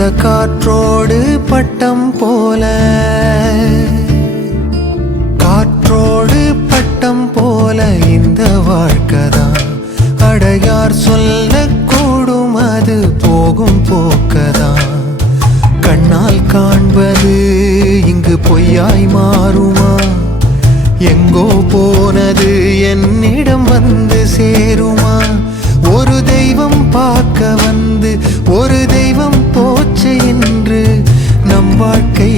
இந்த காற்றோடு பட்டம் போல, காற்றோடு பட்டம் போல இந்த வாழ்க்கைதான். அடையார் சொல்லக்கூடும் அது போகும் போக்கதான். கண்ணால் காண்பது இங்கு பொய்யாய் மாறுமா? எங்கோ போனது என்னிடம் வந்து சேருமா? ஒரு தெய்வம் பார்க்க வந்து ஒரு தெய்வம் போச்சு என்று நம் வாழ்க்கை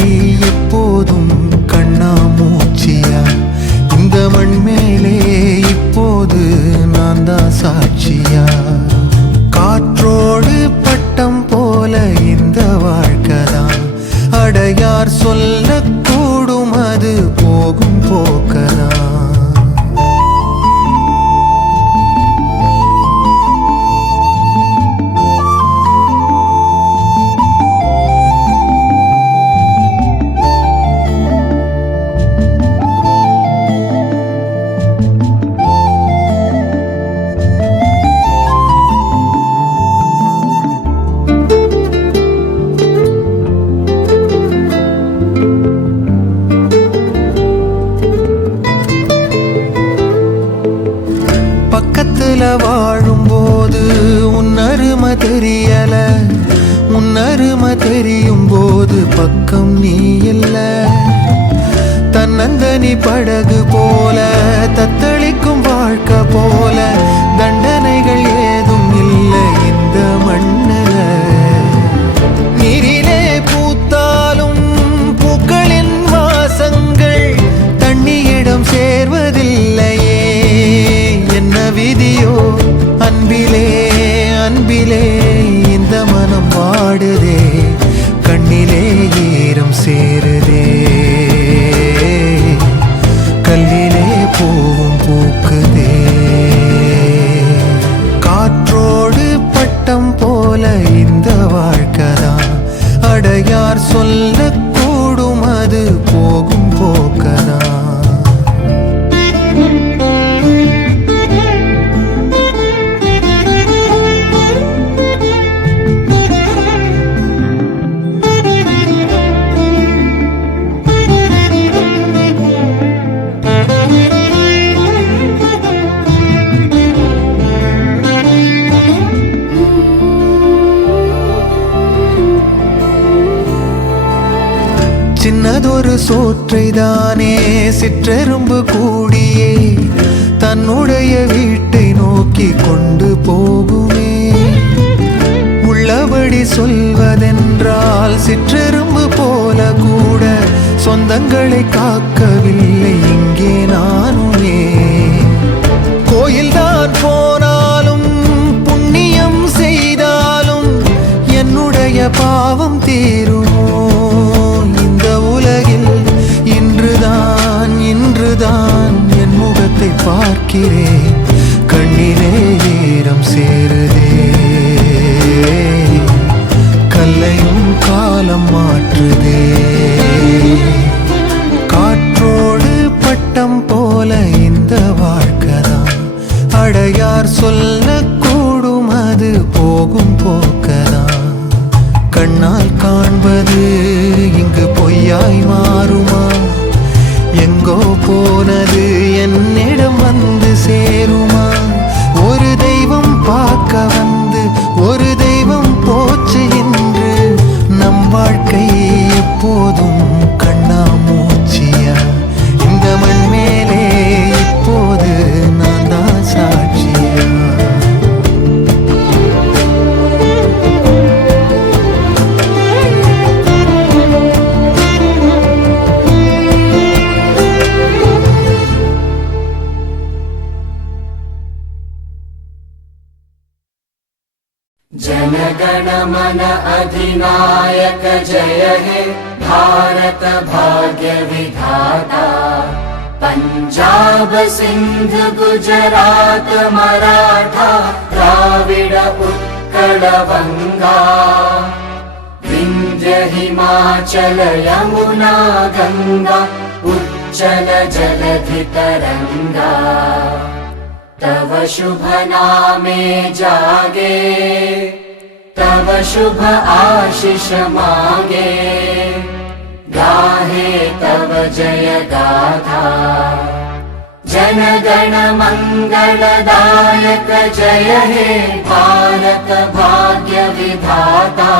எப்போதும் கண்ணாமூச்சியா? இந்த மண் மேலே இப்போது நான் தான் சாட்சியா? காற்றோடு பட்டம் போல இந்த வாழ்க்கைதான். அடையார் சொல்லக்கூடும் அது போகும் போக்கதான். வாழும்போது உன்னருமை தெரியல, உன்னருமை தெரியும் போது பக்கம் நீ இல்ல. தன்னந்தனி படகு போல தத்தளிக்கும் வாழ்க்கை போல தண்டனைகள் ஏதும் இல்லை இந்த மண்ணில. நீரிலே பூத்தாலும் பூக்களின் வாசங்கள் தண்ணியிடம் சேர்வதில்லையே. என்ன விதியோ அன்பிலே அன்பிலே இந்த மனம் வாடுதே. கண்ணிலே ஈரம் சேருதே, கல்லிலே பூவும் பூக்குதே. காற்றோடு பட்டம் போல இந்த வாழ்க்கைதான். அடையார் சொல்லக்கூடும் அது போகும் போக்கதான். சின்னதொரு சோற்றைதானே சிற்றெரும்பு கூடியே தன்னுடைய வீட்டை நோக்கி கொண்டு போகுமே. உள்ளபடி சொல்வதென்றால் சிற்றெரும்பு போல கூட சொந்தங்களை காக்கவில்லை இங்கே நானுமே. கோயில்தான் போனாலும் புண்ணியம் செய்தாலும் என்னுடைய பாவம் தீருமோ? உலகில் இன்றுதான் இன்றுதான் என் முகத்தை பார்க்கிறேன். கண்ணிலே ஈரம் சேருதே, கல்லையும் காலம் மாற்றுதே. காற்றோடு பட்டம் போல இந்த வாழ்க்கைதான். அடையார் சொல்லக்கூடும் அது போகும் போக்கதான். கண்ணால் காண்பது இங்கு பொய்யாய் மாறுமா? எங்கோ போனது என்னிடம் வந்து சேருமா? ஒரு தெய்வம் பார்க்க வந்து ஒரு தெய்வம் போச்சு என்று நம் வாழ்க்கை எப்போதும் கண்ணாமூச்சியா? இந்த மண் மேலே இப்போது நான் தான் சாட்சியா? जनगण मन अधिनायक जय हे भारत भाग्य विधाता। पंजाब सिंध गुजरात मराठा द्राविड उत्कल बंगा। विंध्य हिमाचल यमुना गंगा उच्चल जलधि तरंगा। तव शुभ नामे जागे तव शुभ आशीष मागे गाहे तव जय गाथा जनगण मंगलदायक जय हे भारत भाग्य विधाता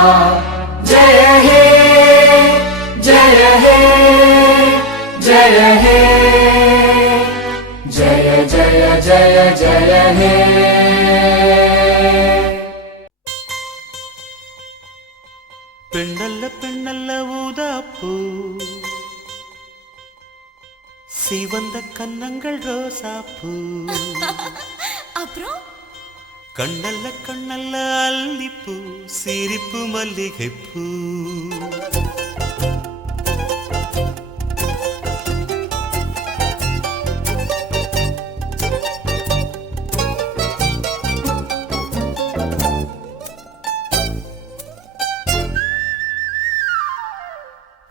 जय हे जय हे जय हे जय जय जय जय हे பெண்ணல்ல பெண்ணல்ல ஊதாப்பூ சிவந்த கன்னங்கள் ரோசாப்பூ அப்புறம் கண்ணல்ல கண்ணல்ல அல்லிப்பூ சிரிப்பு மல்லிகைப்பூ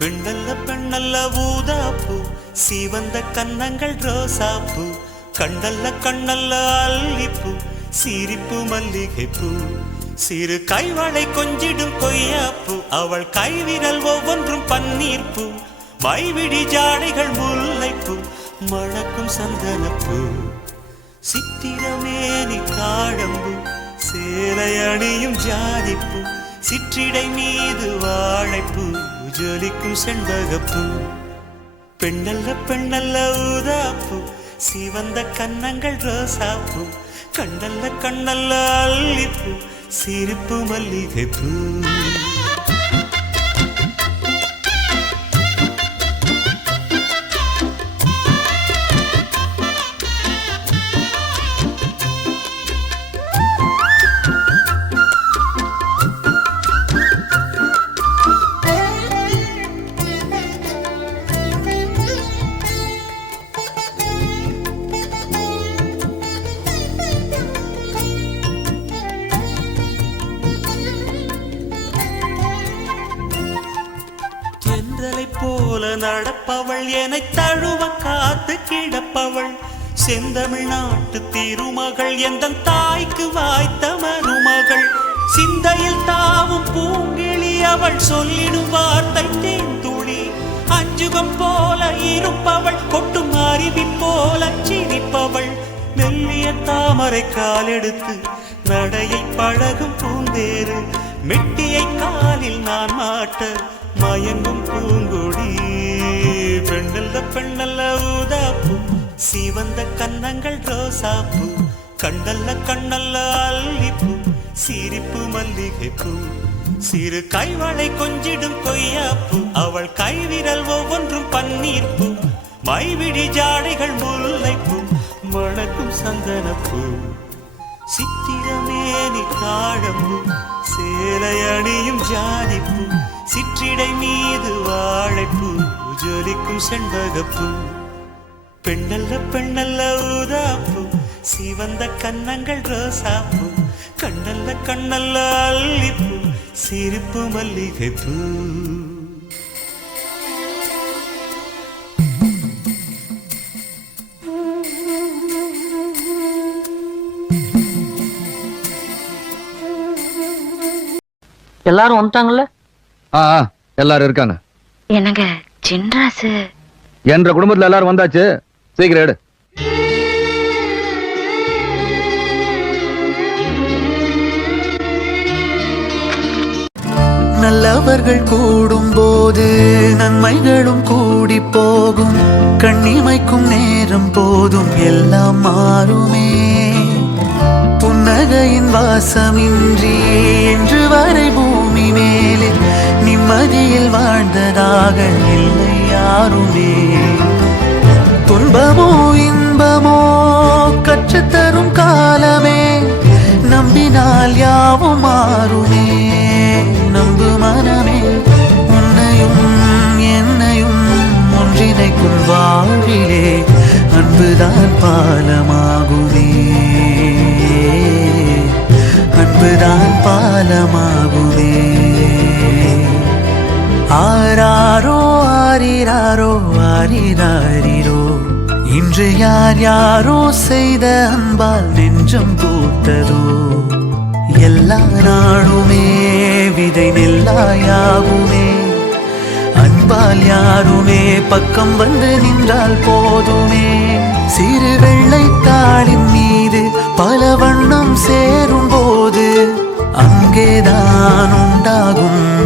பெண்ணல்ல பெண்ணல்ல ஊதாப்பூ சிவந்த கன்னங்கள் ரோசாப்பூ கண்ணல்ல கண்ணல்ல அல்லிப்பூ சிரிப்பு மல்லிகைப்பூ சிறு கைவளை கொஞ்சிடும் கொய்யாப்பூ அவள் கைவிரல் ஒவ்வொன்றும் பன்னீர்ப்பூ மைவிடி ஜாடைகள் முல்லைப்பூ மணக்கும் சந்தனப்பூ சித்திரமேனி தாழம்பூ சேலை அணியும் ஜாதிப்பூ சிற்றிடை மீது வாழைப்பூ ஜொலிக்கும் செண்பகப்பூ பெண்ணல்ல பெண்ணல்ல ஊதாப்பூ சிவந்த கன்னங்கள் ரோசாப்பூ கண்ணல்ல கண்ணல்ல அல்லிப்பூ சிரிப்பு மல்லிகைப்பூ போல நடப்பவள் என்னை தழுவ காத்து கிடப்பவள் செந்தமிழ்நாட்டு திருமகள் எந்த தாய்க்கு வாய்த்த மருமகள் சிந்தையில் தாவும் பூங்கிழி அவள் சொல்லிடும் வார்த்தை தேந்துளி அஞ்சுகம் போல இருப்பவள் கொட்டும் அருவி போல சிரிப்பவள் மெல்லிய தாமரை காலெடுத்து நடையை பழகும் பூந்தேறு மெட்டியை காலில் நான் மாட்ட மயங்கும் பூங்கொடி பெண்ணல்ல பெண்ணல்ல ஊதாப்பூ சிவந்த கன்னங்கள் ரோசாப்பூ கண்ணல்ல கண்ணல்ல அல்லிப்பூ சிரிப்பு மல்லிகைப்பூ சிறு கைவளை கொஞ்சிடும் கொய்யாப்பூ அவள் கைவிரல் ஒவ்வொன்றும் பன்னீர்ப்பூ மைவிடி ஜாடைகள் முல்லைப்பூ மணக்கும் சந்தனப்பூ சித்திரமேனி தாழம்பூ சேலை அணியும் ஜாதிப்பூ சிற்றிடை மீது வாழைப்பூ ஜொலிக்கும் செண்பகப்பூ பெண்ணல்ல பெண்ணல்ல ஊதாப்பூ சிவந்த கன்னங்கள் ரோசாப்பூ கண்ணல்ல கண்ணல்ல அல்லிப்பூ சிரிப்பு மல்லிகைப்பூ எல்லாரும் வந்துட்டாங்கல்ல? எல்லாரும் இருக்காங்க. என்னங்க சின்ராசு என்ற குடும்பத்துல எல்லாரும் வந்தாச்சு, சீக்கிரம் எடு. நல்லவர்கள் கூடும் போது நன்மைகளும் கூடி போகும், கண்ணிமைக்கும் நேரம் போதும் எல்லாம் மாறுமே. புன்னகையின் வாசமின்றி என்று வரை பூமி மேலே நிம்மதியில் வாழ்ந்ததாக இல்லை யாருமே. துன்பமோ இன்பமோ கற்றுத்தரும் காலமே, நம்பினால் யாவும் மாறுமே. நம்பு மனமே, உன்னையும் என்னையும் ஒன்றிணைக்குள் வாழ்விலே அன்புதான் பாலமாகுமே. அன்புதான் பாலமாகுமே. ஆராரோ ஆரிராரோ ஆரிராரிரோ, இன்று யார் யாரோ செய்த அன்பால் நெஞ்சம் பூத்ததோ. எல்லா நாளுமே விதை நெல்லாயாகுமே. அன்பால் யாருமே பக்கம் வந்து நின்றால் போதுமே. சிறு வெள்ளைத்தாளின் மீது பல வண்ணம் சேரும் போது அங்கேதான் உண்டாகும்